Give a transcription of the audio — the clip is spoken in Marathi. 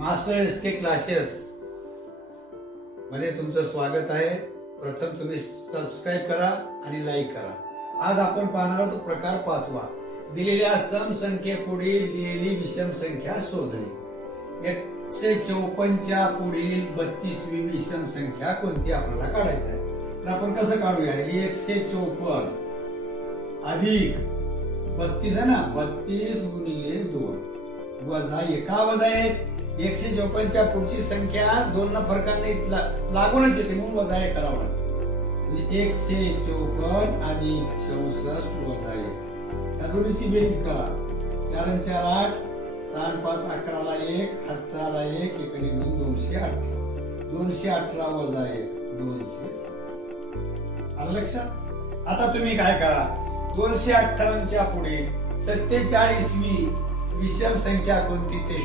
मास्टर एसके क्लासेस मध्ये तुमचं स्वागत आहे. प्रथम तुम्ही सबस्क्राईब करा आणि लाईक करा. आज आपण पाहणार आहोत प्रकार 5वा. दिलेल्या सम संख्येपुढील लिहिलेली विषम संख्या शोधणे. 154 च्या पुढील 32वी विषम संख्या कोणती आपल्याला काढायची आहे. तर आपण कसं काढूया. 154 अधिक 32 आहे ना, 32 गुणिले 2 वजा 1. का वजा 1? 154 च्या पुढची संख्या 2 न फरकाने लागूनच येते म्हणून वजा 1 करावं लागतं. म्हणजे 154 अधिक 64 वजा 1. या दोन्हीची बेरीज करा. 4 आणि 4 8, 6 आणि 5 11 ला 1, हातचा आला 1, 1 आणि 2 218. 218 वजा 1 207. आलं लक्षात. आता तुम्ही काय करा. 258 च्या पुढे 47वी विषम संख्या कोणती ते